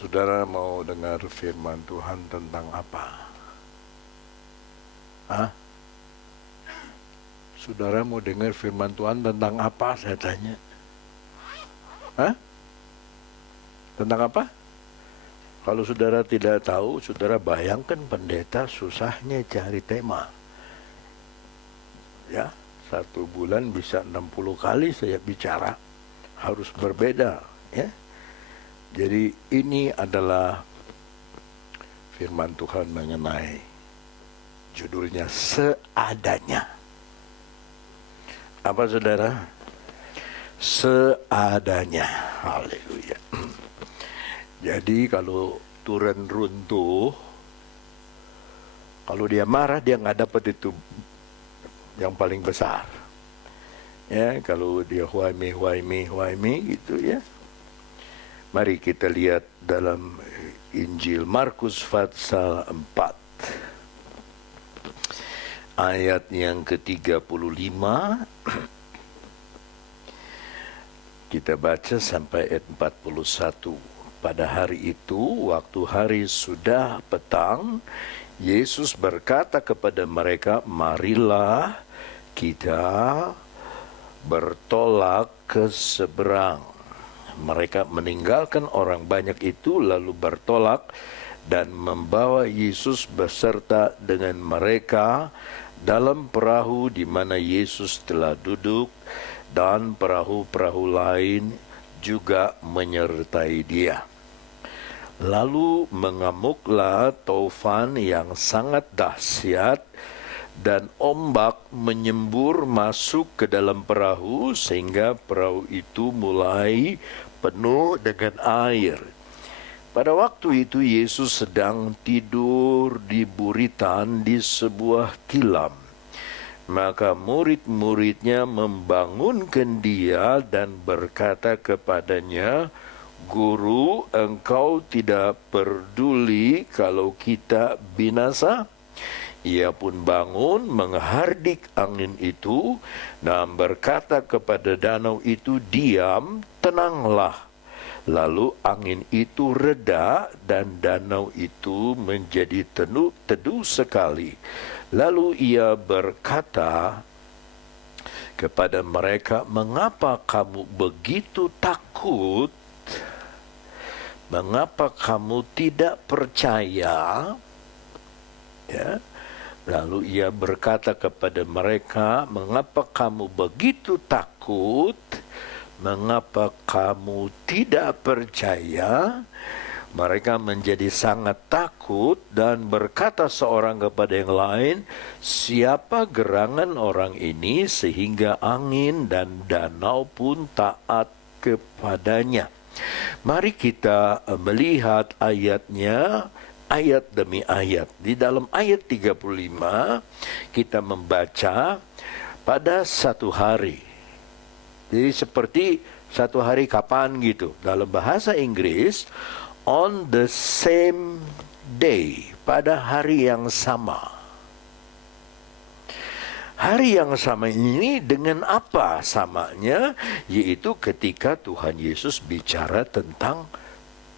Saudara mau dengar firman Tuhan tentang apa? Hah? Saudara mau dengar firman Tuhan tentang apa, saya tanya? Hah? Tentang apa? Kalau saudara tidak tahu, saudara bayangkan pendeta susahnya cari tema. Ya, 1 bulan bisa 60 kali saya bicara, harus berbeda, ya. Jadi ini adalah firman Tuhan mengenai judulnya seadanya. Apa saudara? Seadanya. Haleluya. Jadi kalau turun runtuh, kalau dia marah dia nggak dapat itu yang paling besar. Ya, kalau dia why me gitu ya. Mari kita lihat dalam Injil Markus pasal 4. Ayat yang ke-35. Kita baca sampai ayat 41. Pada hari itu, waktu hari sudah petang, Yesus berkata kepada mereka, marilah kita bertolak ke seberang. Mereka meninggalkan orang banyak itu lalu bertolak dan membawa Yesus beserta dengan mereka dalam perahu di mana Yesus telah duduk, dan perahu-perahu lain juga menyertai dia. Lalu mengamuklah taufan yang sangat dahsyat, dan ombak menyembur masuk ke dalam perahu sehingga perahu itu mulai penuh dengan air. Pada waktu itu Yesus sedang tidur di buritan di sebuah tilam. Maka murid-muridnya membangunkan dia dan berkata kepadanya, Guru, engkau tidak peduli kalau kita binasa? Ia pun bangun, menghardik angin itu, dan berkata kepada danau itu, diam, tenanglah. Lalu angin itu reda, dan danau itu menjadi teduh sekali. Lalu ia berkata kepada mereka, mengapa kamu begitu takut? Mengapa kamu tidak percaya? Ya. Lalu ia berkata kepada mereka, mengapa kamu begitu takut? Mengapa kamu tidak percaya? Mereka menjadi sangat takut dan berkata seorang kepada yang lain, siapa gerangan orang ini sehingga angin dan danau pun taat kepadanya? Mari kita melihat ayatnya, ayat demi ayat. Di dalam ayat 35 kita membaca pada satu hari. Jadi seperti satu hari kapan gitu. Dalam bahasa Inggris, on the same day, pada hari yang sama. Hari yang sama ini dengan apa samanya? Yaitu ketika Tuhan Yesus bicara tentang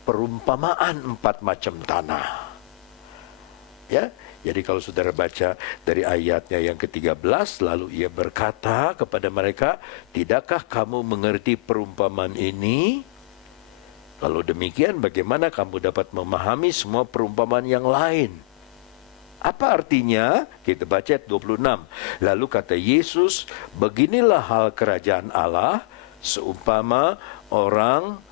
perumpamaan 4 macam tanah. Ya, jadi kalau saudara baca dari ayatnya yang ke-13, lalu ia berkata kepada mereka, tidakkah kamu mengerti perumpamaan ini? Lalu demikian bagaimana kamu dapat memahami semua perumpamaan yang lain? Apa artinya? Kita baca ayat 26. Lalu kata Yesus, beginilah hal kerajaan Allah, seumpama orang,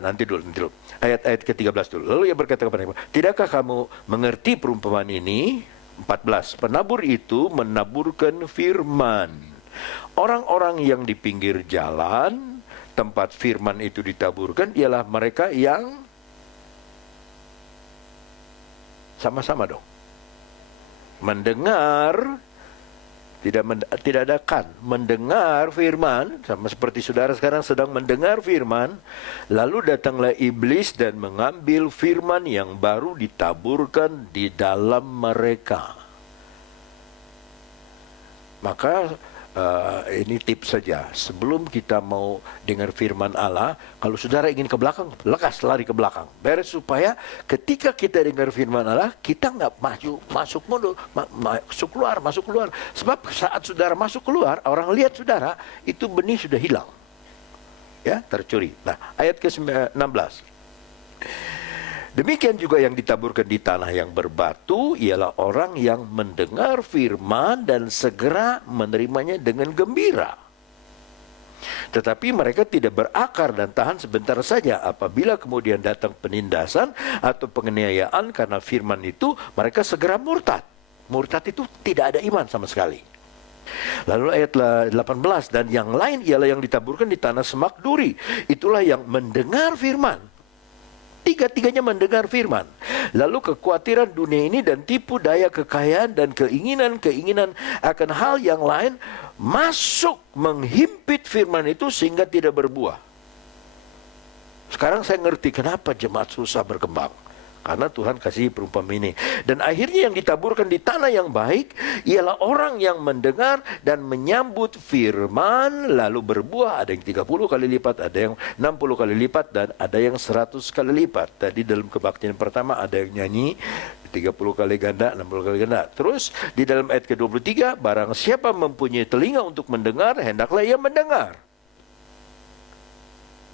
nanti dulu. Ayat ke-13 dulu. Lalu ia berkata kepada mereka, tidakkah kamu mengerti perumpamaan ini? 14. Penabur itu menaburkan firman. Orang-orang yang di pinggir jalan, tempat firman itu ditaburkan, ialah mereka yang sama-sama dong mendengar, tidak ada kan, mendengar firman, sama seperti saudara sekarang sedang mendengar firman, lalu datanglah iblis dan mengambil firman yang baru ditaburkan di dalam mereka. Maka Ini tips saja. Sebelum kita mau dengar firman Allah, kalau saudara ingin ke belakang, lekas lari ke belakang. Beres, supaya ketika kita dengar firman Allah, kita nggak masuk mundur, masuk keluar. Sebab saat saudara masuk keluar, orang lihat saudara, itu benih sudah hilang. Ya, tercuri. Nah, ayat ke-16. Demikian juga yang ditaburkan di tanah yang berbatu ialah orang yang mendengar firman dan segera menerimanya dengan gembira. Tetapi mereka tidak berakar dan tahan sebentar saja. Apabila kemudian datang penindasan atau penganiayaan karena firman itu, mereka segera murtad. Murtad itu tidak ada iman sama sekali. Lalu ayat 18, dan yang lain ialah yang ditaburkan di tanah semak duri. Itulah yang mendengar firman. Tiga-tiganya mendengar firman. Lalu kekhawatiran dunia ini dan tipu daya kekayaan dan keinginan-keinginan akan hal yang lain masuk menghimpit firman itu sehingga tidak berbuah. Sekarang saya ngerti kenapa jemaat susah berkembang. Karena Tuhan kasih perumpamaan ini. Dan akhirnya yang ditaburkan di tanah yang baik ialah orang yang mendengar dan menyambut firman lalu berbuah. Ada yang 30 kali lipat, ada yang 60 kali lipat, dan ada yang 100 kali lipat. Tadi dalam kebaktian pertama ada yang nyanyi 30 kali ganda, 60 kali ganda. Terus di dalam ayat ke-23, barang siapa mempunyai telinga untuk mendengar, hendaklah ia mendengar.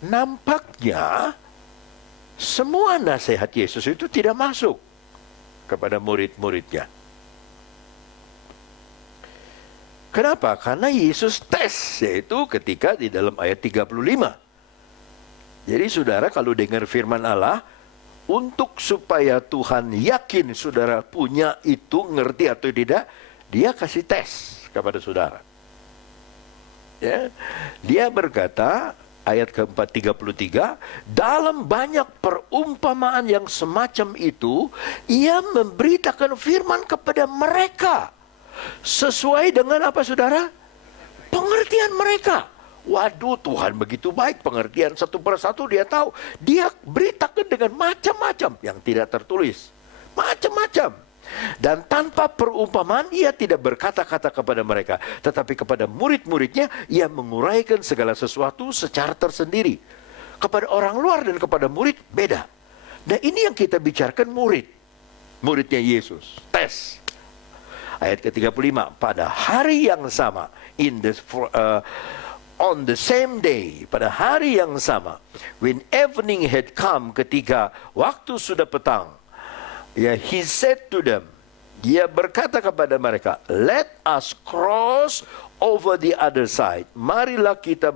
Nampaknya semua nasihat Yesus itu tidak masuk kepada murid-muridnya. Kenapa? Karena Yesus tes, yaitu ketika di dalam ayat 35. Jadi saudara kalau dengar firman Allah, untuk supaya Tuhan yakin saudara punya itu, ngerti atau tidak, dia kasih tes kepada saudara. Ya, dia berkata, ayat keempat 33, dalam banyak perumpamaan yang semacam itu, ia memberitakan firman kepada mereka. Sesuai dengan apa saudara? Pengertian mereka. Waduh, Tuhan begitu baik, pengertian satu persatu dia tahu. Dia beritakan dengan macam-macam yang tidak tertulis. Macam-macam. Dan tanpa perumpamaan ia tidak berkata-kata kepada mereka, tetapi kepada murid-muridnya ia menguraikan segala sesuatu secara tersendiri. Kepada orang luar dan kepada murid beda. Nah ini yang kita bicarakan muridnya Yesus. Tes. Ayat ke-35, pada hari yang sama, on the same day, pada hari yang sama, when evening had come, ketika waktu sudah petang, ya, he said to them, dia berkata kepada mereka, let us cross over the other side. Marilah kita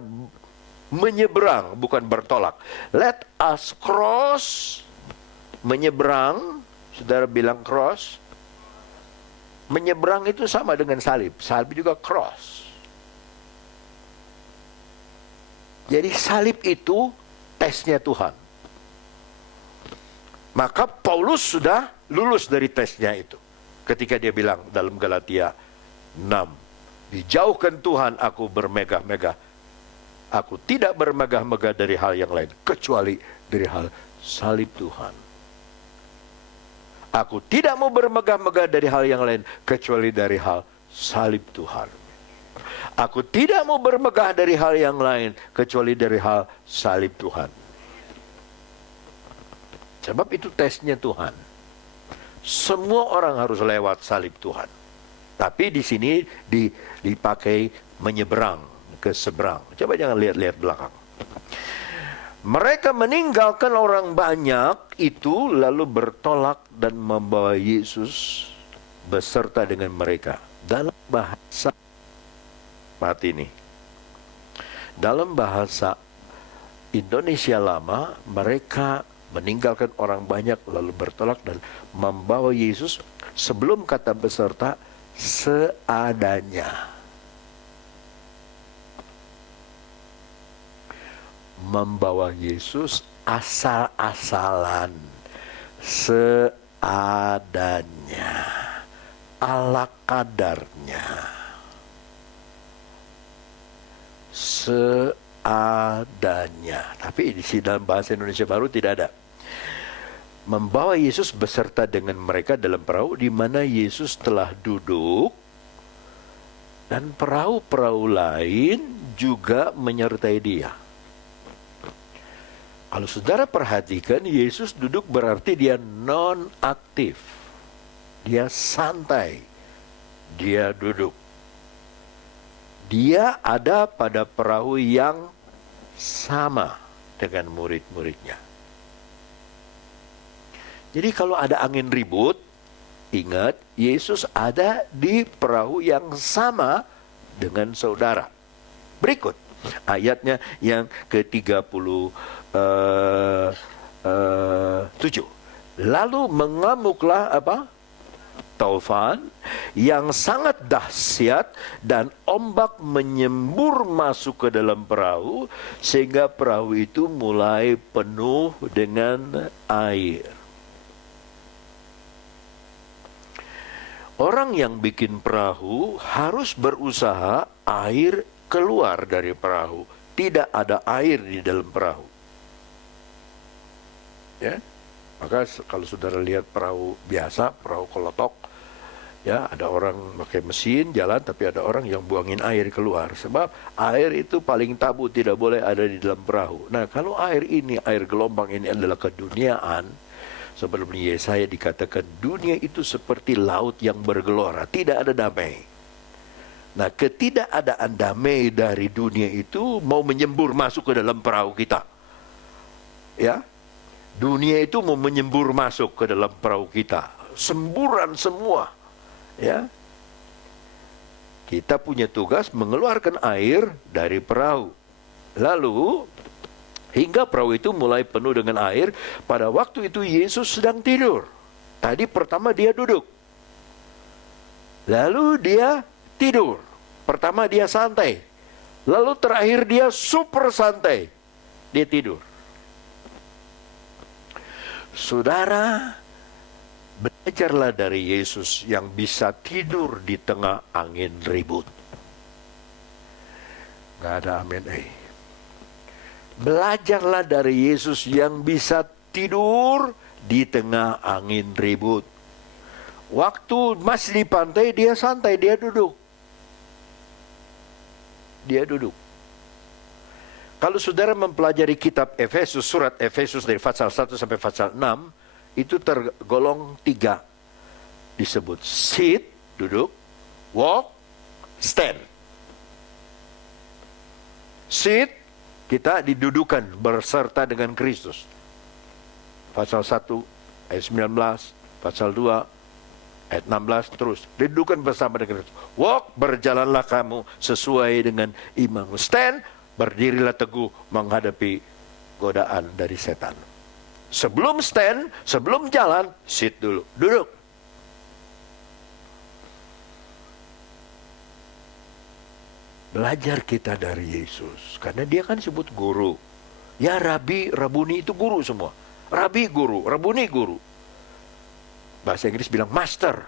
menyeberang, bukan bertolak. Let us cross, menyeberang. Saudara bilang cross. Menyeberang itu sama dengan salib. Salib juga cross. Jadi salib itu tesnya Tuhan. Maka Paulus sudah lulus dari tesnya itu. Ketika dia bilang dalam Galatia 6, dijauhkan Tuhan aku bermegah-megah. Aku tidak bermegah-megah dari hal yang lain, kecuali dari hal salib Tuhan. Aku tidak mau bermegah-megah dari hal yang lain, kecuali dari hal salib Tuhan. Aku tidak mau bermegah dari hal yang lain, kecuali dari hal salib Tuhan. Sebab itu tesnya Tuhan. Semua orang harus lewat salib Tuhan. Tapi di sini dipakai menyeberang ke seberang. Coba jangan lihat-lihat belakang. Mereka meninggalkan orang banyak itu lalu bertolak dan membawa Yesus beserta dengan mereka. Dalam bahasa, mati ini. Dalam bahasa Indonesia lama, mereka meninggalkan orang banyak lalu bertolak dan membawa Yesus, sebelum kata beserta, seadanya. Membawa Yesus asal-asalan, seadanya, ala kadarnya, seadanya. Tapi di dalam bahasa Indonesia Baru tidak ada. Membawa Yesus beserta dengan mereka dalam perahu, di mana Yesus telah duduk Dan perahu-perahu lain juga menyertai dia. Kalau saudara perhatikan, Yesus duduk berarti dia non-aktif. Dia santai. Dia duduk. Dia ada pada perahu yang sama dengan murid-muridnya. Jadi kalau ada angin ribut, ingat, Yesus ada di perahu yang sama dengan saudara. Berikut ayatnya yang ke-37. Lalu mengamuklah taufan yang sangat dahsyat, dan ombak menyembur masuk ke dalam perahu sehingga perahu itu mulai penuh dengan air. Orang yang bikin perahu harus berusaha air keluar dari perahu. Tidak ada air di dalam perahu. Ya, maka kalau saudara lihat perahu biasa, perahu kelotok, ya ada orang pakai mesin jalan, tapi ada orang yang buangin air keluar. Sebab air itu paling tabu, tidak boleh ada di dalam perahu. Nah, kalau air ini, air gelombang ini adalah keduniaan, sebelum Yesaya dikatakan dunia itu seperti laut yang bergelora, tidak ada damai. Nah, ketidakadaan damai dari dunia itu mau menyembur masuk ke dalam perahu kita. Ya, dunia itu mau menyembur masuk ke dalam perahu kita, semburan semua. Ya, kita punya tugas mengeluarkan air dari perahu. Lalu hingga perahu itu mulai penuh dengan air. Pada waktu itu Yesus sedang tidur. Tadi pertama dia duduk, lalu dia tidur. Pertama dia santai, lalu terakhir dia super santai, dia tidur. Saudara, belajarlah dari Yesus yang bisa tidur di tengah angin ribut. Gak ada amin. Belajarlah dari Yesus yang bisa tidur di tengah angin ribut. Waktu masih di pantai dia santai, dia duduk. Dia duduk. Kalau saudara mempelajari kitab Efesus, surat Efesus dari pasal 1 sampai pasal 6, itu tergolong 3. Disebut sit, duduk, walk, stand. Sit, kita didudukan berserta dengan Kristus. Pasal 1 ayat 19, pasal 2 ayat 16 terus. Didudukan bersama dengan Kristus. Walk, berjalanlah kamu sesuai dengan imanmu. Stand, berdirilah teguh menghadapi godaan dari setan. Sebelum stand, sebelum jalan, sit dulu, duduk. Belajar kita dari Yesus, karena dia kan sebut guru. Ya, rabi, rabuni itu guru semua. Rabi guru, rabuni guru. Bahasa Inggris bilang master,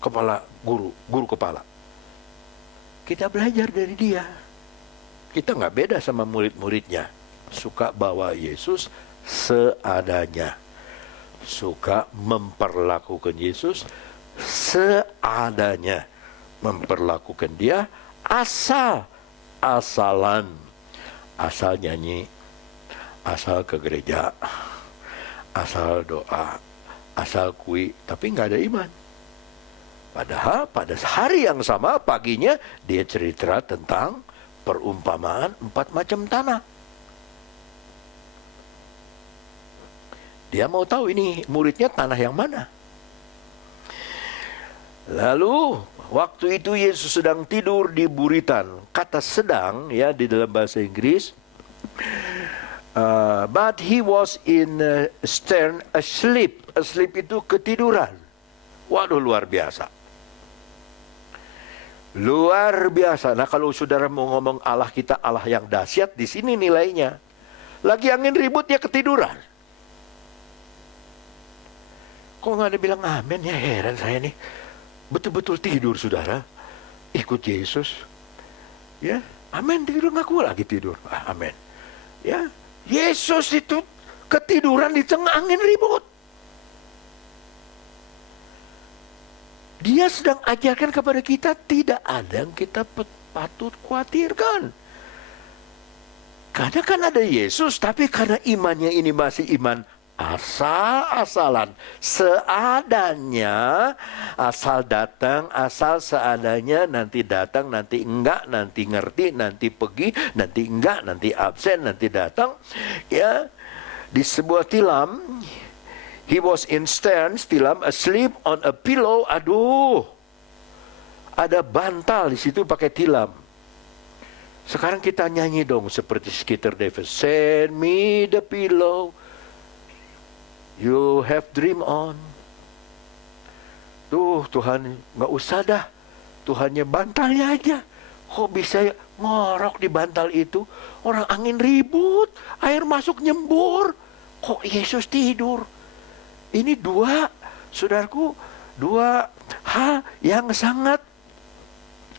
kepala guru, guru kepala. Kita belajar dari dia. Kita nggak beda sama murid-muridnya. Suka bawa Yesus seadanya. Suka memperlakukan Yesus seadanya. Memperlakukan dia asal-asalan. Asal nyanyi, asal ke gereja, asal doa, asal kui, tapi nggak ada iman. Padahal pada hari yang sama paginya dia cerita tentang perumpamaan 4 macam tanah. Dia mau tahu ini muridnya tanah yang mana. Lalu waktu itu Yesus sedang tidur di buritan. Kata sedang ya di dalam bahasa Inggris. But he was in stern asleep. Asleep itu ketiduran. Waduh, luar biasa. Luar biasa. Nah, kalau saudara mau ngomong Allah kita Allah yang dahsyat, di sini nilainya. Lagi angin ribut dia ketiduran. Kok nggak ada bilang amin? Ya heran saya nih. Betul-betul tidur saudara. Ikut Yesus. Ya, amin, tidur ngaku lagi tidur. Amin. Ya, Yesus itu ketiduran di tengah angin ribut. Dia sedang ajarkan kepada kita tidak ada yang kita patut khawatirkan. Karena kan ada Yesus, tapi karena imannya ini masih iman asal-asalan, seadanya, asal datang, asal seadanya, nanti datang, nanti enggak, nanti ngerti, nanti pergi, nanti enggak, nanti absen, nanti datang. Ya, di sebuah tilam, he was instance, tilam, asleep on a pillow. Aduh, ada bantal di situ pakai tilam. Sekarang kita nyanyi dong seperti Skeeter Davis. Send me the pillow you have dream on. Tuh Tuhan, nggak usah dah. Tuhannya bantalnya aja. Kok bisa ngorok di bantal itu? Orang angin ribut, air masuk nyembur. Kok Yesus tidur? Ini dua, saudaraku, dua hal yang sangat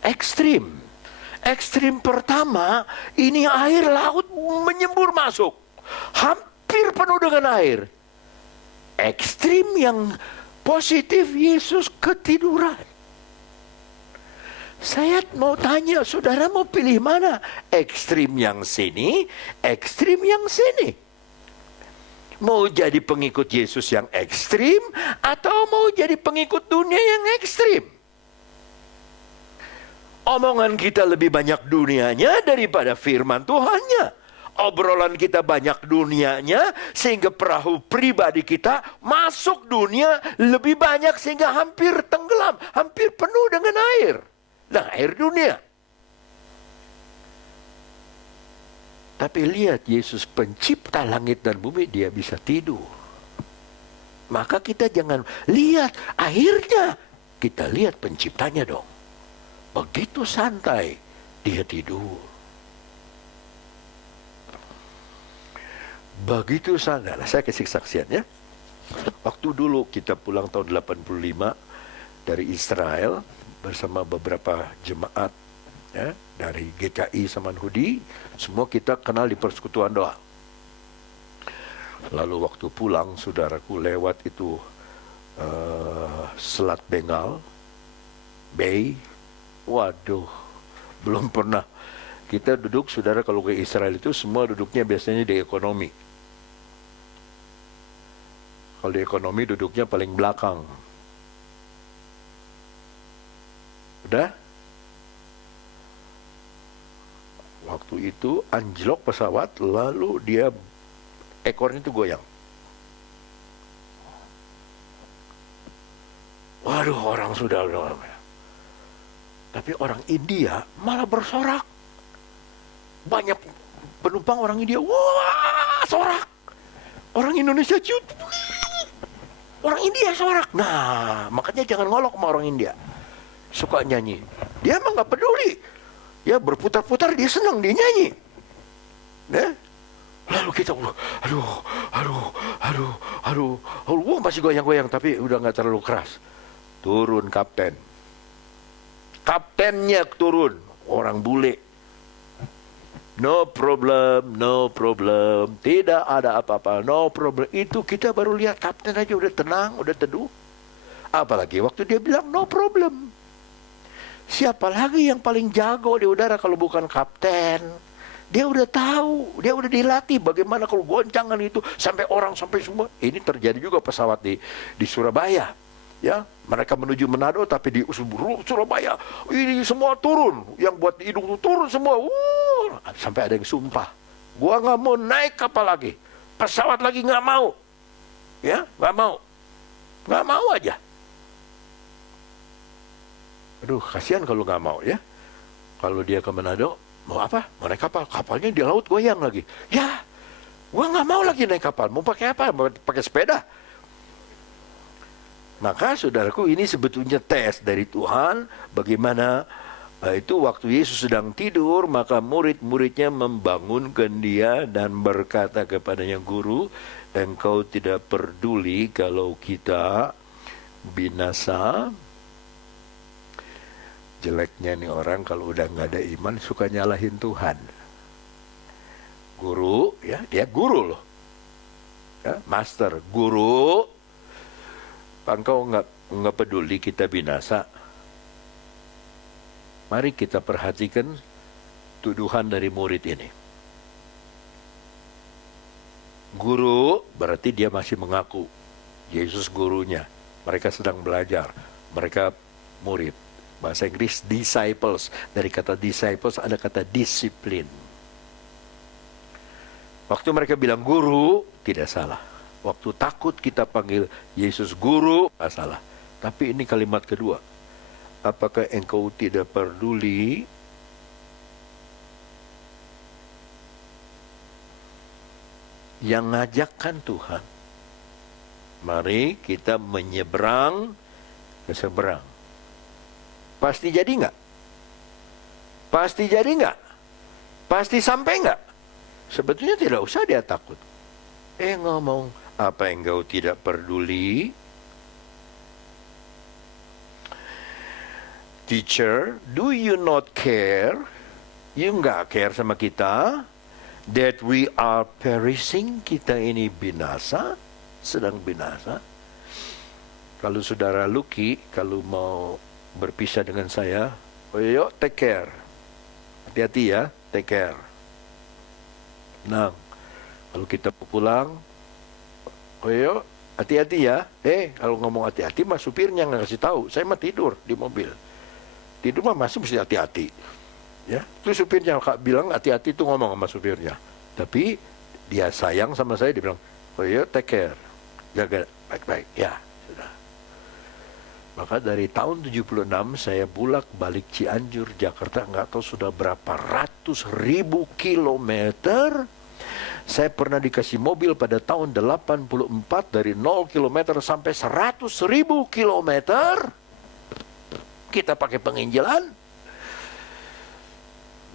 ekstrim. Ekstrim pertama, ini air laut menyembur masuk. Hampir penuh dengan air. Ekstrim yang positif, Yesus ketiduran. Saya mau tanya, saudara mau pilih mana? Ekstrim yang sini, ekstrim yang sini. Mau jadi pengikut Yesus yang ekstrim, atau mau jadi pengikut dunia yang ekstrim? Omongan kita lebih banyak dunianya daripada firman Tuhannya. Obrolan kita banyak dunianya, sehingga perahu pribadi kita masuk dunia lebih banyak, sehingga hampir tenggelam, hampir penuh dengan air. Nah, air dunia. Tapi lihat, Yesus pencipta langit dan bumi, dia bisa tidur. Maka kita jangan lihat airnya, kita lihat penciptanya dong. Begitu santai dia tidur. Begitu santai. Nah, saya kasih kesaksian ya. Waktu dulu kita pulang tahun 85 dari Israel bersama beberapa jemaat ya, dari GKI Samanhudi, semua kita kenal di Persekutuan Doa. Lalu waktu pulang, saudaraku, lewat itu Selat Bengal Bay. Waduh, belum pernah. Kita duduk, saudara, kalau ke Israel itu semua duduknya biasanya di ekonomi. Kalau di ekonomi duduknya paling belakang. Udah? Waktu itu anjlok pesawat, lalu dia ekornya itu goyang. Waduh, orang sudah. Tapi orang India malah bersorak. Banyak penumpang orang India, wah, sorak. Orang Indonesia ciut. Orang India sorak. Nah, makanya jangan ngolok sama orang India. Suka nyanyi. Dia emang gak peduli. Ya, berputar-putar, dia senang, dia nyanyi. Ya? Lalu kita, aduh, masih goyang-goyang, tapi udah gak terlalu keras. Turun kapten. Kaptennya turun, orang bule. No problem, tidak ada apa-apa, no problem. Itu kita baru lihat kapten aja udah tenang, udah teduh. Apalagi waktu dia bilang no problem. Siapa lagi yang paling jago di udara kalau bukan kapten? Dia udah tahu, dia udah dilatih bagaimana kalau goncangan itu sampai orang, sampai semua. Ini terjadi juga pesawat di Surabaya. Ya, mereka menuju Manado, tapi di Surabaya ini semua turun, yang buat di hidung turun semua. Sampai ada yang sumpah, gua nggak mau naik kapal lagi, pesawat lagi nggak mau, ya nggak mau aja. Aduh, kasihan kalau nggak mau ya. Kalau dia ke Manado, mau apa? Mau naik kapal, kapalnya di laut goyang lagi. Ya, gua nggak mau lagi naik kapal, mau pakai apa? Mau pakai sepeda? Maka saudaraku, ini sebetulnya tes dari Tuhan. Bagaimana itu waktu Yesus sedang tidur, maka murid-muridnya membangunkan dia dan berkata kepadanya, Guru, engkau tidak peduli kalau kita binasa. Jeleknya nih orang kalau udah nggak ada iman suka nyalahin Tuhan. Guru, ya dia guru loh, ya, master, guru. Engkau nggak peduli kita binasa. Mari kita perhatikan tuduhan dari murid ini. Guru berarti dia masih mengaku Yesus gurunya. Mereka sedang belajar. Mereka murid. Bahasa Inggris disciples. Dari kata disciples ada kata disiplin. Waktu mereka bilang guru, tidak salah. Waktu takut kita panggil Yesus guru, tidak salah. Tapi ini kalimat kedua. Apakah engkau tidak peduli yang ngajakkan Tuhan? Mari kita menyeberang ke seberang. Pasti jadi nggak? Pasti jadi nggak? Pasti sampai nggak? Sebetulnya tidak usah dia takut. Ngomong, apa engkau tidak peduli? Teacher, do you not care? You nggak care sama kita? That we are perishing, kita ini binasa, sedang binasa. Kalau saudara Lucky, kalau mau berpisah dengan saya, yuk take care. Hati-hati ya, take care. Nah, kalau kita pulang, yuk hati-hati ya. Kalau ngomong hati-hati mah supirnya nggak kasih tahu. Saya mah tidur di mobil. Tidur mah masih mesti hati-hati. Ya, itu supirnya bilang hati-hati, itu ngomong sama supirnya. Tapi dia sayang sama saya, dia bilang, yuk take care. Jaga baik-baik. Ya, sudah. Maka dari tahun 76 saya bolak-balik Cianjur, Jakarta, nggak tahu sudah berapa ratus ribu kilometer. Saya pernah dikasih mobil pada tahun 84 dari 0 kilometer sampai 100.000 kilometer. Kita pakai penginjilan.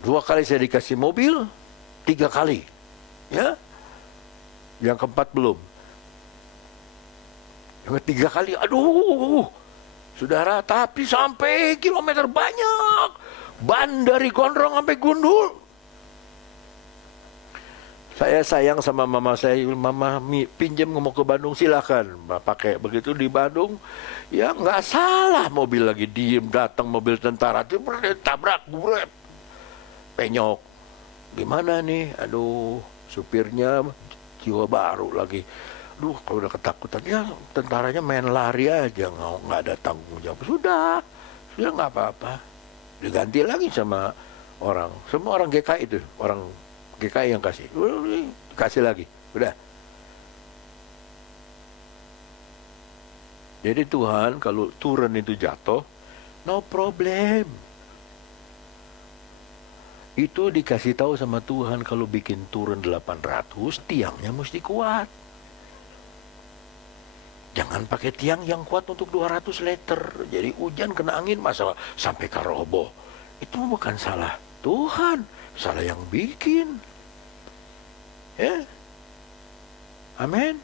2 kali saya dikasih mobil, 3 kali. Ya. Yang keempat belum. Yang ketiga kali, aduh. Saudara, tapi sampai kilometer banyak. Ban dari Gondrong sampai Gundul. Saya sayang sama mama saya, mama pinjam mau ke Bandung, silakan. Pakai begitu di Bandung, ya nggak salah, mobil lagi diem, datang mobil tentara, tabrak, buret, penyok. Gimana nih? Aduh, supirnya jiwa baru lagi. Duh, kalau udah ketakutan, ya tentaranya main lari aja, nggak ada tanggung jawab. Sudah nggak apa-apa. Diganti lagi sama orang, semua orang GKI itu, orang GKI yang kasih lagi, udah. Jadi Tuhan kalau turun itu jatuh, no problem. Itu dikasih tahu sama Tuhan, kalau bikin turun 800, tiangnya mesti kuat. Jangan pakai tiang yang kuat untuk 200 liter. Jadi hujan kena angin masa sampai karoboh. Itu bukan salah Tuhan, salah yang bikin. Ya. Amin.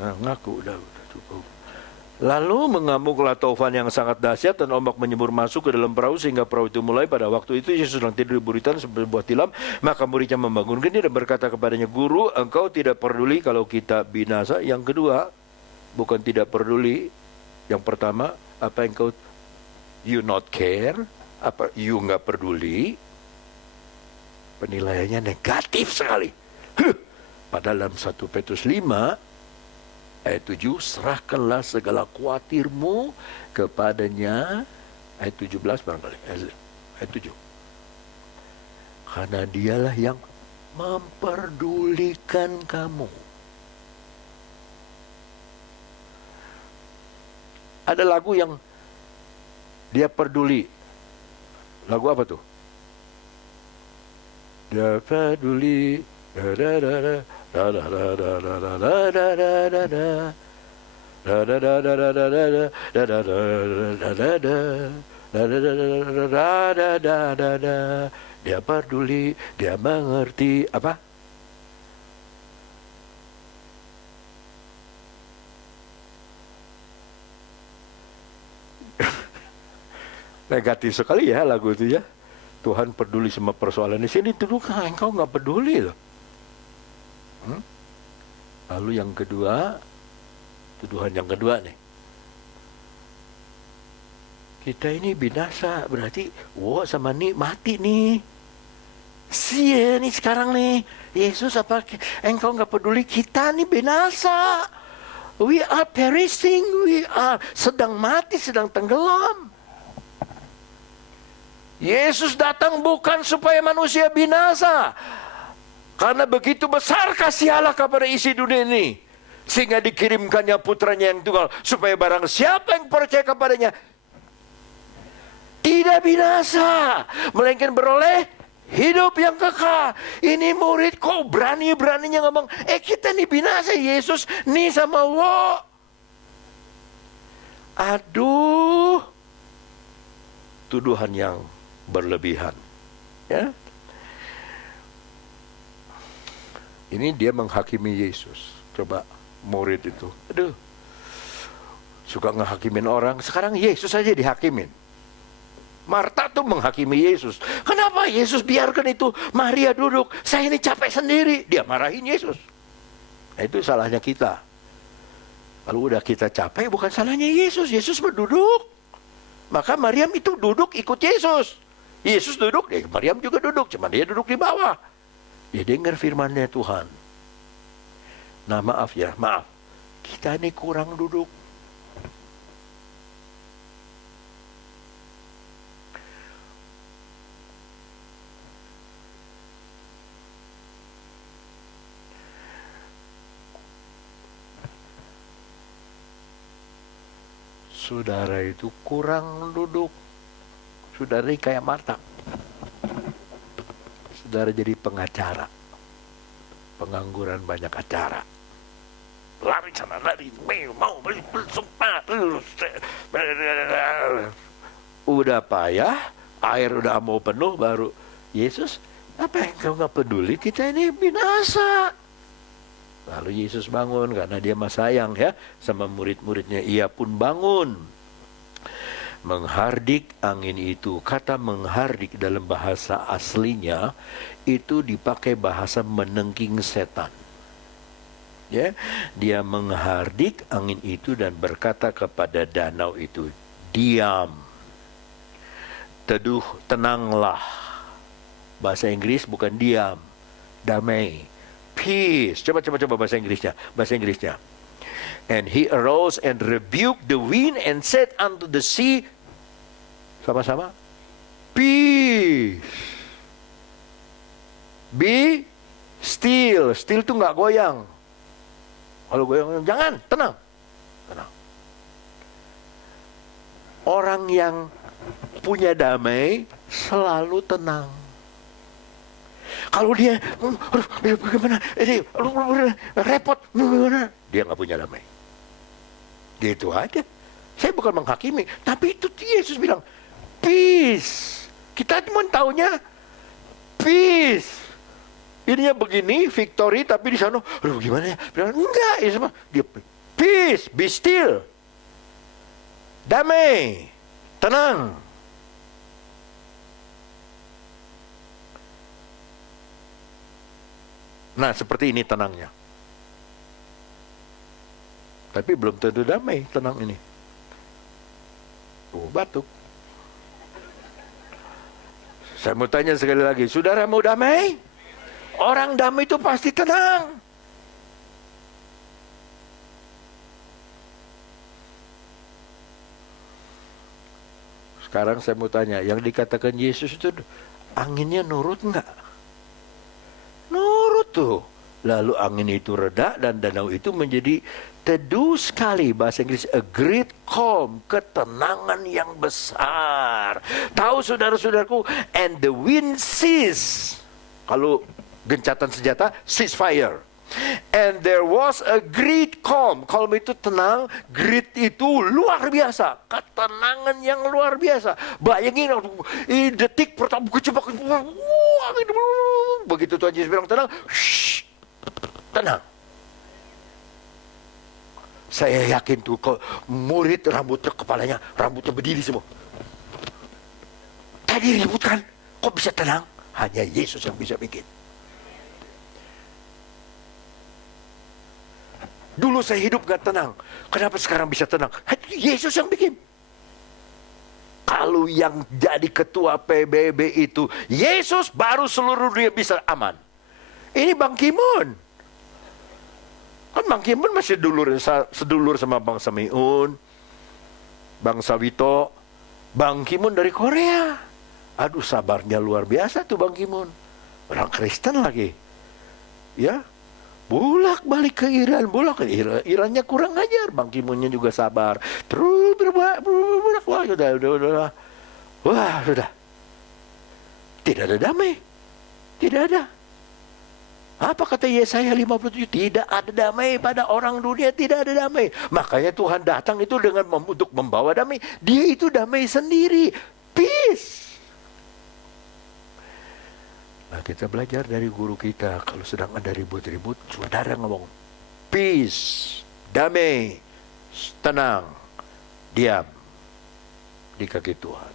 Nah, ngaku udah cukup. Lalu mengamuklah taufan yang sangat dahsyat dan ombak menyembur masuk ke dalam perahu sehingga perahu itu mulai. Pada waktu itu Yesus sedang tidur di buritan sebuah tilam. Maka muridnya membangunkan dia dan berkata kepadanya, Guru, engkau tidak peduli kalau kita binasa. Yang kedua, bukan tidak peduli. Yang pertama, apa engkau you not care? Apa you nggak peduli? Penilaiannya negatif sekali. Padahal dalam 1 Petrus 5 ayat 7, serahkanlah segala khawatirmu kepadanya. Ayat 17 barangkali. Ayat 7. Karena dialah yang memperdulikan kamu. Ada lagu yang dia peduli. Lagu apa tuh? Dia peduli. Dia peduli, dia mengerti. Apa? Negatif sekali ya lagu itu ya. Tuhan peduli sama persoalan di sini. Tuduhkan engkau nggak peduli loh. Lalu yang kedua, tuduhan yang kedua nih. kita ini binasa, berarti wah sama nih mati nih. Sia nih sekarang nih. Yesus, apa engkau nggak peduli kita nih binasa? We are perishing, we are sedang mati, sedang tenggelam. Yesus datang bukan supaya manusia binasa. Karena begitu besar kasih Allah kepada isi dunia ini, sehingga dikirimkannya putranya yang tunggal, supaya barang siapa yang percaya kepadanya tidak binasa, melainkan beroleh hidup yang kekal. Ini murid kok berani-beraninya ngomong, kita nih binasa, Yesus nih sama wo. Aduh, tuduhan yang berlebihan. Ya, ini dia menghakimi Yesus. Coba murid itu, aduh, suka ngehakimin orang. Sekarang Yesus aja dihakimin. Marta tuh menghakimi Yesus. Kenapa Yesus biarkan itu Maria duduk? Saya ini capek sendiri. Dia marahin Yesus. Nah, itu salahnya kita. Kalau udah kita capek, bukan salahnya Yesus. Yesus berduduk. Maka Maryam itu duduk ikut Yesus. Yesus duduk, Maryam juga duduk. Cuma dia duduk di bawah. Dia dengar firman-Nya Tuhan. Nah maaf ya, maaf. Kita ini kurang duduk. Saudara itu kurang duduk. Saudara ini kayak Marta. Saudara jadi pengacara. Pengangguran banyak acara. Lari sana, lari. Mau bersumpah. Udah payah. Air udah mau penuh baru. Yesus, apa yang kau gak peduli? Kita ini binasa. Lalu Yesus bangun karena dia mah sayang ya sama murid-muridnya. Ia pun bangun. Menghardik angin itu. Kata menghardik dalam bahasa aslinya itu dipakai bahasa menengking setan. Ya, dia menghardik angin itu dan berkata kepada danau itu, diam. Teduh, tenanglah. Bahasa Inggris bukan diam, damai. Peace. Coba bahasa Inggrisnya. Bahasa Inggrisnya. And he arose and rebuked the wind and said unto the sea, sama-sama, peace. Be still. Still itu nggak goyang. Kalau goyang, jangan, tenang. Tenang. Orang yang punya damai selalu tenang. Kalau dia bagaimana, repot, dia nggak punya damai. Dia itu aja. Saya bukan menghakimi, tapi itu Yesus bilang peace. Kita cuma taunya peace. Ininya begini, victory, tapi di sana, aduh gimana ya? Enggak, ya sama. Dia peace, be still, damai, tenang. Nah, seperti ini tenangnya. Tapi belum tentu damai tenang ini. Oh, batuk. Saya mau tanya sekali lagi, saudara mau damai? Orang damai itu pasti tenang. Sekarang saya mau tanya, yang dikatakan Yesus itu anginnya nurut enggak? Nurut tuh. Lalu angin itu reda dan danau itu menjadi teduh sekali. Bahasa Inggris, a great calm, ketenangan yang besar. Tahu saudara-saudaraku, and the wind ceased. Kalau gencatan senjata, ceasefire. And there was a great calm. Calm itu tenang, great itu luar biasa. Ketenangan yang luar biasa. Bayangin, detik pertama kecepak, begitu Tuhan Yesus bilang tenang, shh, tenang. Saya yakin tuh kalau murid rambutnya kepalanya, rambutnya berdiri semua. Tadi ribut kan, kok bisa tenang? Hanya Yesus yang bisa bikin. Dulu saya hidup gak tenang. Kenapa sekarang bisa tenang? Yesus yang bikin. kalau yang jadi ketua PBB itu Yesus, baru seluruh dunia bisa aman. Ini Bang Ki-moon. Kan Bang Ki-moon masih sedulur sama Bang Samiun, Bang Sawito. Bang Ki-moon dari Korea. Aduh, sabarnya luar biasa tuh Bang Ki-moon. Orang Kristen lagi. Ya, bolak balik ke Iran, Irannya kurang ajar, Bang Ki-moonnya juga sabar. Terus berbolak, wah sudah. Wah, sudah. Tidak ada damai. Tidak ada. Apa kata Yesaya 57? Tidak ada damai pada orang dunia, tidak ada damai. Makanya Tuhan datang itu untuk membawa damai. Dia itu damai sendiri. Peace. Nah, kita belajar dari guru kita, kalau sedang ada ribut-ribut, saudara ngomong peace, damai, tenang, diam di kaki Tuhan.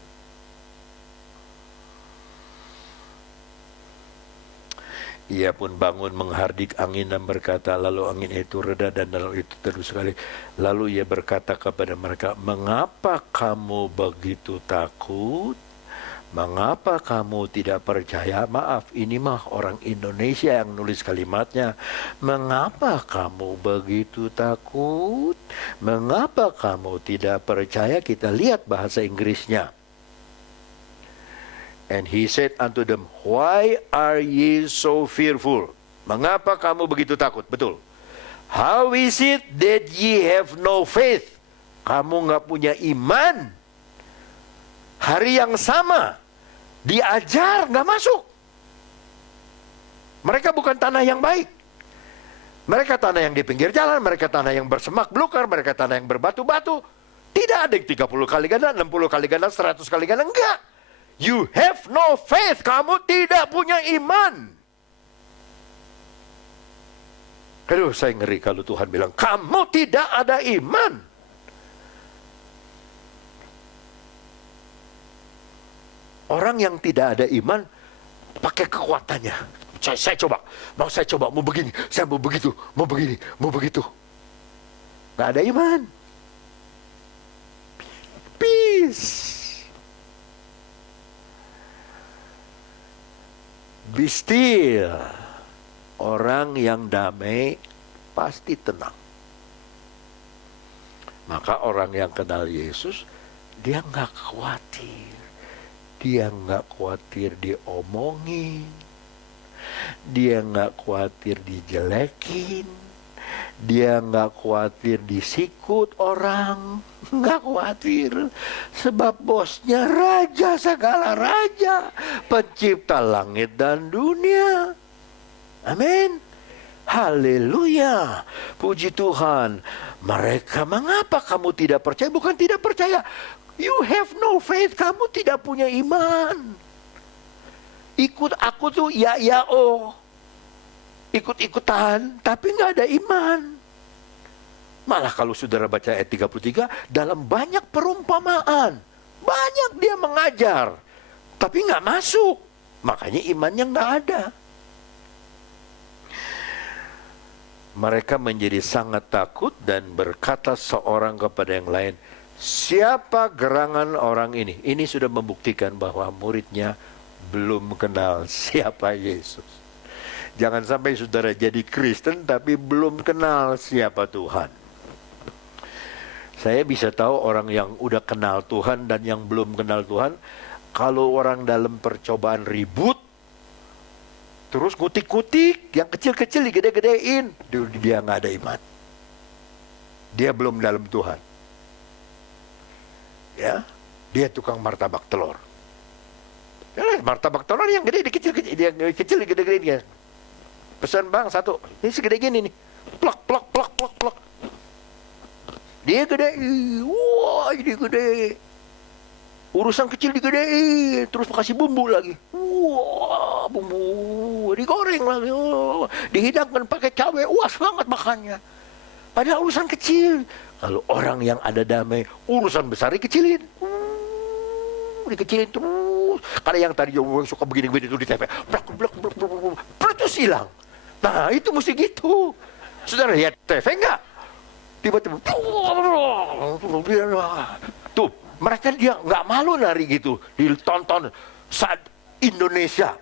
Ia pun bangun menghardik angin dan berkata, lalu angin itu reda dan lalu itu teduh sekali. Lalu ia berkata kepada mereka, mengapa kamu begitu takut? Mengapa kamu tidak percaya? Maaf, ini mah orang Indonesia yang nulis kalimatnya. Mengapa kamu begitu takut? Mengapa kamu tidak percaya? Kita lihat bahasa Inggrisnya. And he said unto them, why are ye so fearful? Mengapa kamu begitu takut? Betul. How is it that ye have no faith? Kamu nggak punya iman. Hari yang sama diajar nggak masuk. Mereka bukan tanah yang baik. Mereka tanah yang di pinggir jalan, mereka tanah yang bersemak belukar, mereka tanah yang berbatu-batu. Tidak ada yang 30 kali ganda, 60 kali ganda, 100 kali ganda. Enggak. You have no faith. Kamu tidak punya iman. Aduh, saya ngeri kalau Tuhan bilang, kamu tidak ada iman. Orang yang tidak ada iman pakai kekuatannya. Saya coba, mau begini, saya mau begitu, mau begini, mau begitu. Nggak ada iman. Peace. Be still. Orang yang damai pasti tenang. Maka orang yang kenal Yesus, dia nggak khawatir. Dia nggak khawatir diomongin. Dia nggak khawatir dijelekin. Dia nggak khawatir disikut orang. Nggak khawatir. Sebab bosnya raja segala raja. Pencipta langit dan dunia. Amin. Haleluya. Puji Tuhan. Mereka, mengapa kamu tidak percaya? Bukan tidak percaya. You have no faith. Kamu tidak punya iman. Ikut aku tuh ikut-ikutan, tapi nggak ada iman. Malah kalau saudara baca ayat 33, dalam banyak perumpamaan, banyak dia mengajar, tapi nggak masuk. Makanya imannya nggak ada. Mereka menjadi sangat takut dan berkata seorang kepada yang lain, siapa gerangan orang ini? Ini sudah membuktikan bahwa muridnya belum kenal siapa Yesus. Jangan sampai saudara jadi Kristen tapi belum kenal siapa Tuhan. Saya bisa tahu orang yang udah kenal Tuhan dan yang belum kenal Tuhan. Kalau orang dalam percobaan ribut, terus kutik-kutik, yang kecil-kecil digede-gedein, dia nggak ada iman. Dia belum dalam Tuhan. Ya, dia tukang martabak telur. Ya, martabak telur yang gede dikecil-kecil, dia kecil digede-gedein ya. Pesan bang satu, ini segede gini nih, plak. Dia gede, wah ini gede. Urusan kecil digedein, terus kasih bumbu lagi. Wah, bumbu digoreng lagi, dihidangkan pakai cabai, wah semangat makannya. Padahal urusan kecil. Kalau orang yang ada damai, urusan besar dikecilin. Dikecilin terus. Karena yang tadi yang suka begini-begini itu di TV, blak, terus hilang. Nah, itu mesti gitu. Saudara lihat TV enggak? Tiba-tiba tuh Mereka dia nggak malu nari gitu, ditonton saat Indonesia.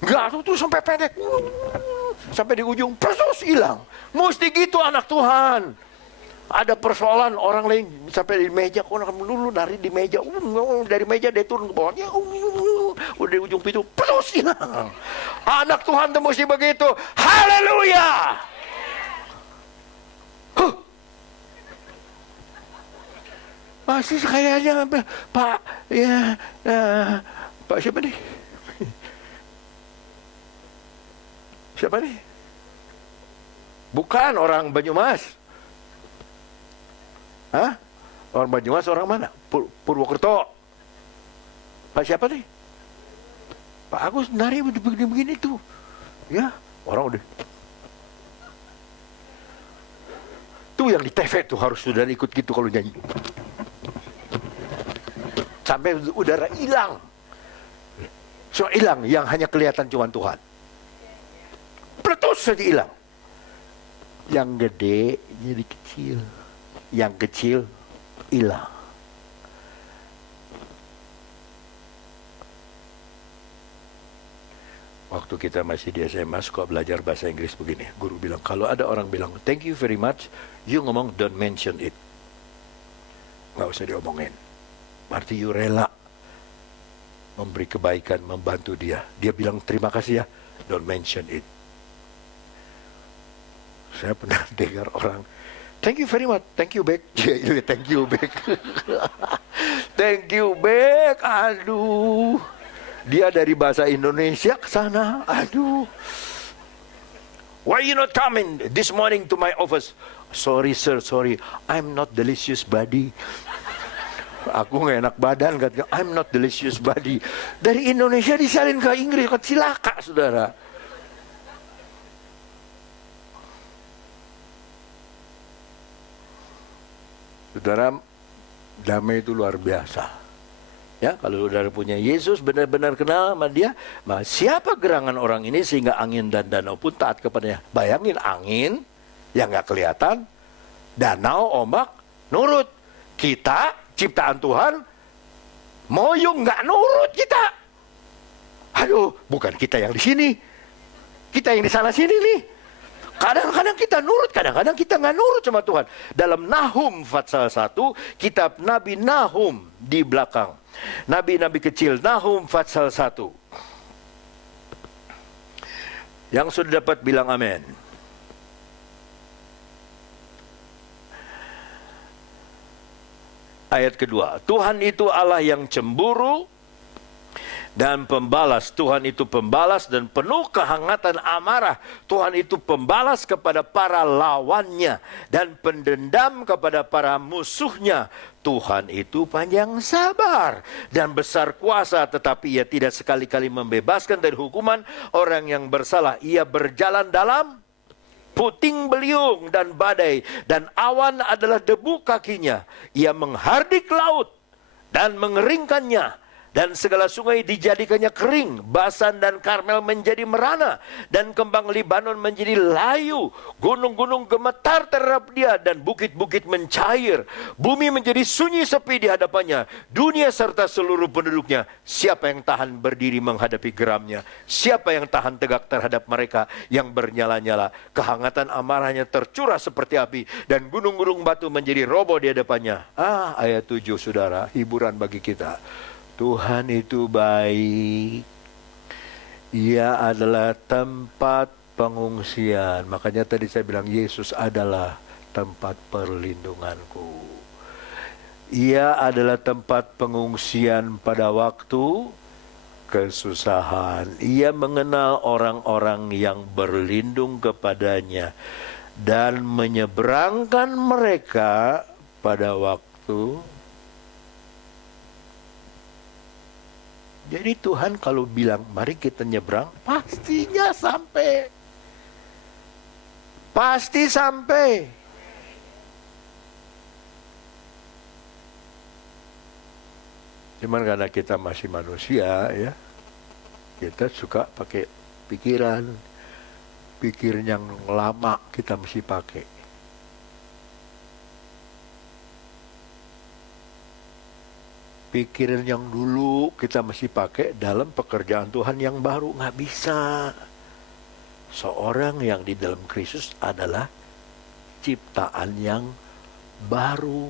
Nggak tuh sampai pendek, sampai di ujung, persis hilang. Mesti gitu anak Tuhan. Ada persoalan orang lain sampai di meja, orang dulu nari di meja, dari meja dia turun ke bawahnya, udah di ujung pintu, persis hilang. Anak Tuhan tuh mesti begitu. Haleluya. Masih kayaknya Pak, ya, Pak siapa nih? Siapa nih? Bukan orang Banyumas. Hah? Orang Banyumas orang mana? Purwokerto. Pak siapa nih? Pak Agus nari begini-begini tuh. Ya, orang udah. Tuh yang di TV tuh harus sudah ikut gitu kalau nyanyi. Sampai udara hilang. So hilang yang hanya kelihatan cuma Tuhan. Peletus saja hilang. Yang gede jadi kecil. Yang kecil hilang. Waktu kita masih di SMA suka belajar bahasa Inggris begini. Guru bilang, kalau ada orang bilang thank you very much, you ngomong don't mention it. Nggak usah diomongin. Berarti you rela memberi kebaikan, membantu dia. Dia bilang terima kasih ya, don't mention it. Saya pernah dengar orang, thank you very much, thank you back. Thank you back. Thank you back, aduh. Dia dari bahasa Indonesia ke sana, aduh. Why you not coming this morning to my office? Sorry sir, sorry, I'm not delicious buddy. Aku gak enak badan, katanya, I'm not delicious body. Dari Indonesia disalin ke Inggris, kan cilaka, saudara. Saudara, damai itu luar biasa. Ya, kalau saudara punya Yesus, benar-benar kenal sama dia, siapa gerangan orang ini sehingga angin dan danau pun taat kepadanya. Bayangin angin yang gak kelihatan, danau, ombak, nurut. Kita ciptaan Tuhan, moyong nggak nurut kita. Aduh, bukan kita yang di sini, kita yang di sana sini nih. Kadang-kadang kita nurut, kadang-kadang kita nggak nurut sama Tuhan. Dalam Nahum pasal 1, kitab Nabi Nahum di belakang, nabi-nabi kecil, Nahum pasal 1. Yang sudah dapat bilang amin. Ayat kedua, Tuhan itu Allah yang cemburu dan pembalas. Tuhan itu pembalas dan penuh kehangatan amarah. Tuhan itu pembalas kepada para lawannya dan pendendam kepada para musuhnya. Tuhan itu panjang sabar dan besar kuasa, tetapi ia tidak sekali-kali membebaskan dari hukuman orang yang bersalah. Ia berjalan dalam puting beliung dan badai, dan awan adalah debu kakinya. Ia menghardik laut dan mengeringkannya, dan segala sungai dijadikannya kering. Basan dan Karmel menjadi merana, dan kembang Libanon menjadi layu. Gunung-gunung gemetar terhadap dia, dan bukit-bukit mencair. Bumi menjadi sunyi sepi di hadapannya, dunia serta seluruh penduduknya. Siapa yang tahan berdiri menghadapi geramnya? Siapa yang tahan tegak terhadap mereka yang bernyala-nyala? Kehangatan amarahnya tercurah seperti api, dan gunung-gunung batu menjadi roboh di hadapannya. Ayat 7 saudara, hiburan bagi kita. Tuhan itu baik. Ia adalah tempat pengungsian. Makanya tadi saya bilang Yesus adalah tempat perlindunganku. Ia adalah tempat pengungsian pada waktu kesusahan. Ia mengenal orang-orang yang berlindung kepadanya dan menyeberangkan mereka pada waktu. Jadi Tuhan kalau bilang mari kita nyebrang, pastinya sampai. Pasti sampai. Cuman karena kita masih manusia ya, kita suka pakai pikiran. Pikir yang lama kita mesti pakai. pikiran yang dulu kita mesti pakai dalam pekerjaan Tuhan yang baru. Nggak bisa. Seorang yang di dalam Kristus adalah ciptaan yang baru.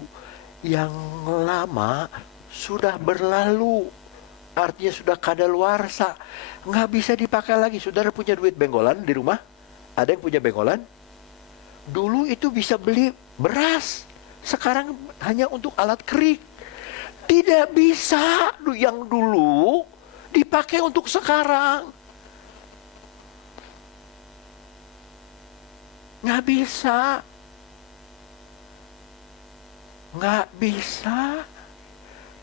Yang lama sudah berlalu, artinya sudah kadaluarsa, nggak bisa dipakai lagi. Saudara punya duit bengolan di rumah? Ada yang punya bengolan? Dulu itu bisa beli beras, sekarang hanya untuk alat kerik. Tidak bisa yang dulu dipakai untuk sekarang. Nggak bisa. Nggak bisa.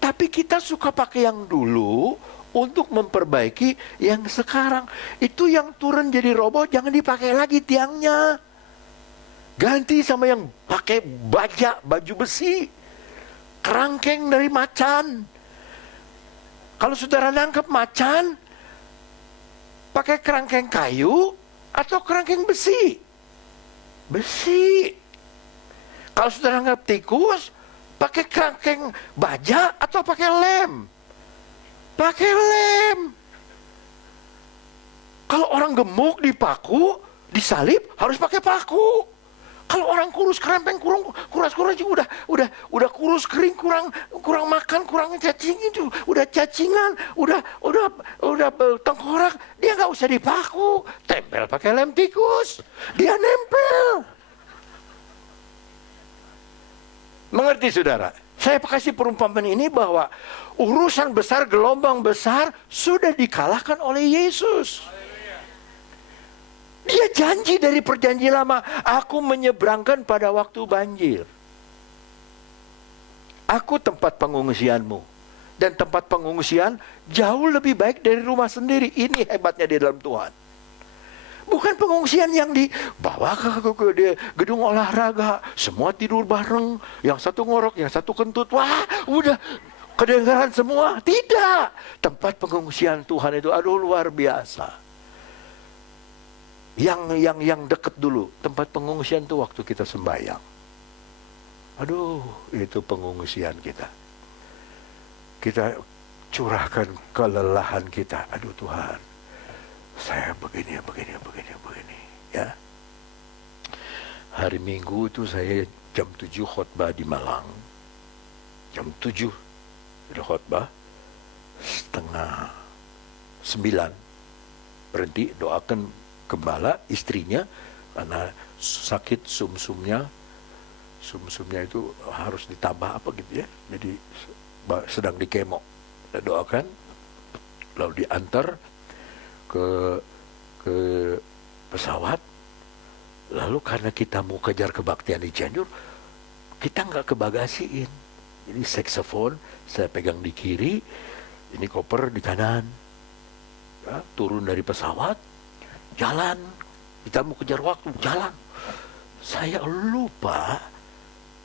Tapi kita suka pakai yang dulu untuk memperbaiki yang sekarang. Itu yang turun jadi robot, jangan dipakai lagi tiangnya. Ganti sama yang pakai baja, baju besi. Kerangkeng dari macan. Kalau saudara nangkep macan, pakai kerangkeng kayu atau kerangkeng besi? Besi. Kalau saudara nangkep tikus, pakai kerangkeng baja atau pakai lem? Pakai lem. Kalau orang gemuk dipaku, disalib, harus pakai paku. Kalau orang kurus kerempeng, kurus juga udah kurus kering, kurang makan, kurang cacing itu, udah cacingan, udah tengkorak, dia nggak usah dipaku, tempel pakai lem tikus, dia nempel. Mengerti saudara? Saya kasih perumpamaan ini bahwa urusan besar, gelombang besar sudah dikalahkan oleh Yesus. Dia janji dari perjanjian lama, aku menyeberangkan pada waktu banjir. Aku tempat pengungsianmu. Dan tempat pengungsian jauh lebih baik dari rumah sendiri. Ini hebatnya di dalam Tuhan. Bukan pengungsian yang dibawa ke gedung olahraga, semua tidur bareng, yang satu ngorok, yang satu kentut, wah udah kedengaran semua. Tidak. Tempat pengungsian Tuhan itu aduh luar biasa. Yang deket dulu, tempat pengungsian itu waktu kita sembahyang. Aduh, itu pengungsian kita. Kita curahkan kelelahan kita. Aduh Tuhan, saya begini. Ya. Hari Minggu itu saya jam 7 khotbah di Malang. Jam 7 sudah khotbah. Setengah 9 berhenti doakan gembala istrinya karena sakit sumsumnya itu harus ditambah apa gitu ya, jadi sedang dikemo. Kita doakan lalu diantar ke pesawat. Lalu karena kita mau kejar kebaktian di Cianjur, kita nggak kebagasiin, jadi saksofon saya pegang di kiri, ini koper di kanan. Ya, turun dari pesawat, jalan, kita mau kejar waktu, jalan. Saya lupa,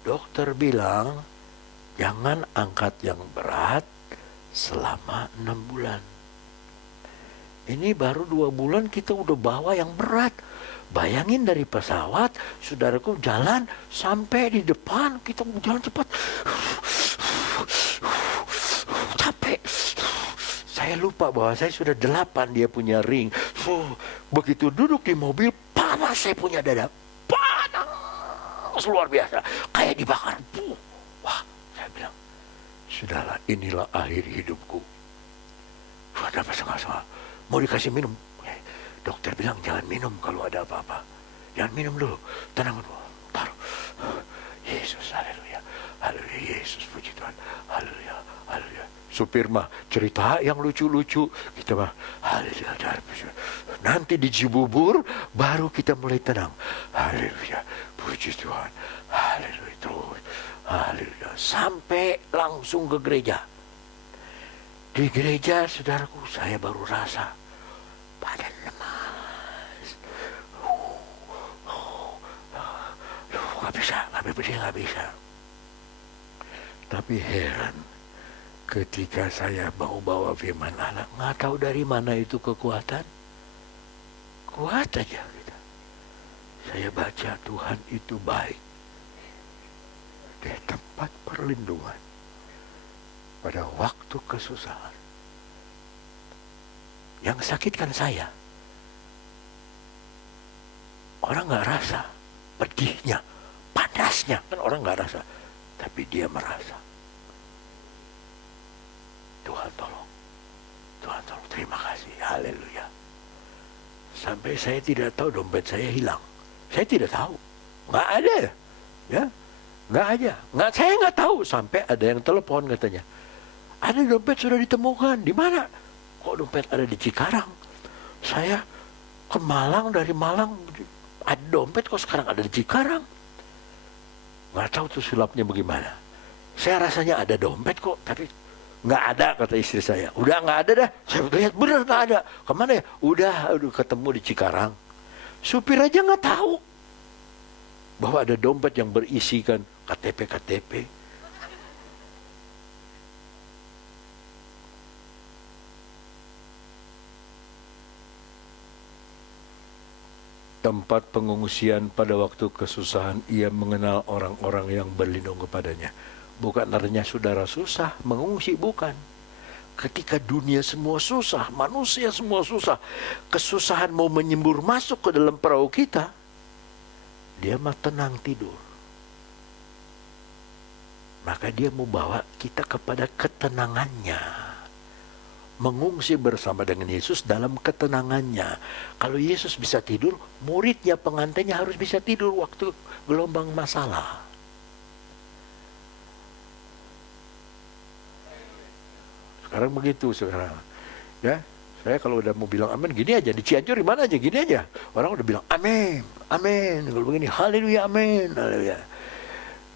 dokter bilang, jangan angkat yang berat selama 6 bulan. Ini baru 2 bulan kita udah bawa yang berat. Bayangin dari pesawat, saudaraku jalan sampai di depan, kita mau jalan cepat. Capek. Saya lupa bahwa saya sudah 8, dia punya ring. Begitu duduk di mobil, panas saya punya dada. Panas luar biasa. Kayak dibakar. Wah, saya bilang, sudahlah, inilah akhir hidupku. Ada apa-apa? Mau dikasih minum? Dokter bilang, jangan minum kalau ada apa-apa. Jangan minum dulu. Tenang dulu. Taruh. Yesus, haleluya. Haleluya, Yesus, puji Tuhan. Haleluya, haleluya. Supir mah cerita yang lucu-lucu, kita mah haleluya. Nanti di Cibubur baru kita mulai tenang. Haleluya, puji Tuhan. Haleluya terus. Haleluya sampai langsung ke gereja. Di gereja saudaraku saya baru rasa badan lemas. Nggak bisa. Tapi heran. Ketika saya mau bawa firman Allah, nggak tahu dari mana itu kekuatan. Kuat aja gitu. Saya baca Tuhan itu baik. Di tempat perlindungan. pada waktu kesusahan. Yang sakit kan saya. Orang nggak rasa pedihnya, panasnya, kan orang nggak rasa. Tapi dia merasa. Tuhan tolong. Tuhan tolong, terima kasih. Haleluya. Sampai saya tidak tahu dompet saya hilang. Saya tidak tahu. Nggak ada. Ya, nggak ada. Saya nggak tahu. Sampai ada yang telepon katanya. Ada dompet sudah ditemukan. Di mana? Kok dompet ada di Cikarang? Saya ke Malang, dari Malang. Ada dompet kok sekarang ada di Cikarang. Nggak tahu tuh sulapnya bagaimana. Saya rasanya ada dompet kok, tapi nggak ada, kata istri saya. Udah nggak ada dah. Saya lihat bener nggak ada. Kemana ya? Udah ketemu di Cikarang. Supir aja nggak tahu bahwa ada dompet yang berisikan KTP. Tempat pengungsian pada waktu kesusahan, ia mengenal orang-orang yang berlindung kepadanya. Bukan artinya saudara susah, mengungsi, bukan. Ketika dunia semua susah, manusia semua susah, kesusahan mau menyembur masuk ke dalam perahu kita, dia mah tenang tidur. Maka dia mau bawa kita kepada ketenangannya. Mengungsi bersama dengan Yesus dalam ketenangannya. Kalau Yesus bisa tidur, muridnya, pengantinnya harus bisa tidur waktu gelombang masalah. Sekarang begitu sekarang. Ya, saya kalau udah mau bilang amin, gini aja. Di Cianjur di mana aja, gini aja. Orang udah bilang amin, amin. Kalau begini, haleluya, amin, haleluya.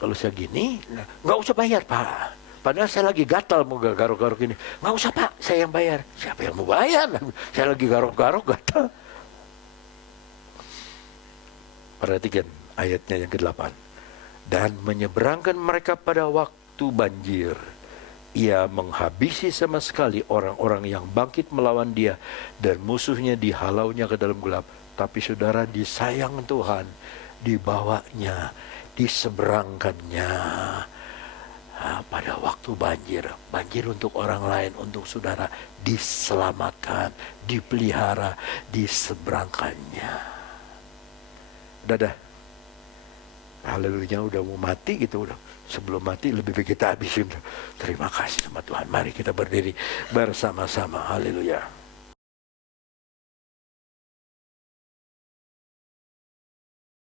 Kalau saya gini, nggak usah bayar, Pak. Padahal saya lagi gatal mau garuk-garuk ini. Nggak usah, Pak, saya yang bayar. Siapa yang mau bayar? Saya lagi garuk-garuk gatal. Perhatikan ayatnya yang ke-8. Dan menyeberangkan mereka pada waktu banjir. Ia menghabisi sama sekali orang-orang yang bangkit melawan dia. Dan musuhnya dihalaunya ke dalam gelap. Tapi saudara, disayang Tuhan, dibawanya, diseberangkannya. Pada waktu banjir untuk orang lain, untuk saudara, diselamatkan, dipelihara, diseberangkannya. Dadah. Haleluya, udah mau mati gitu, udah. Sebelum mati lebih baik kita habisin. Terima kasih sama Tuhan. Mari kita berdiri bersama-sama. Haleluya.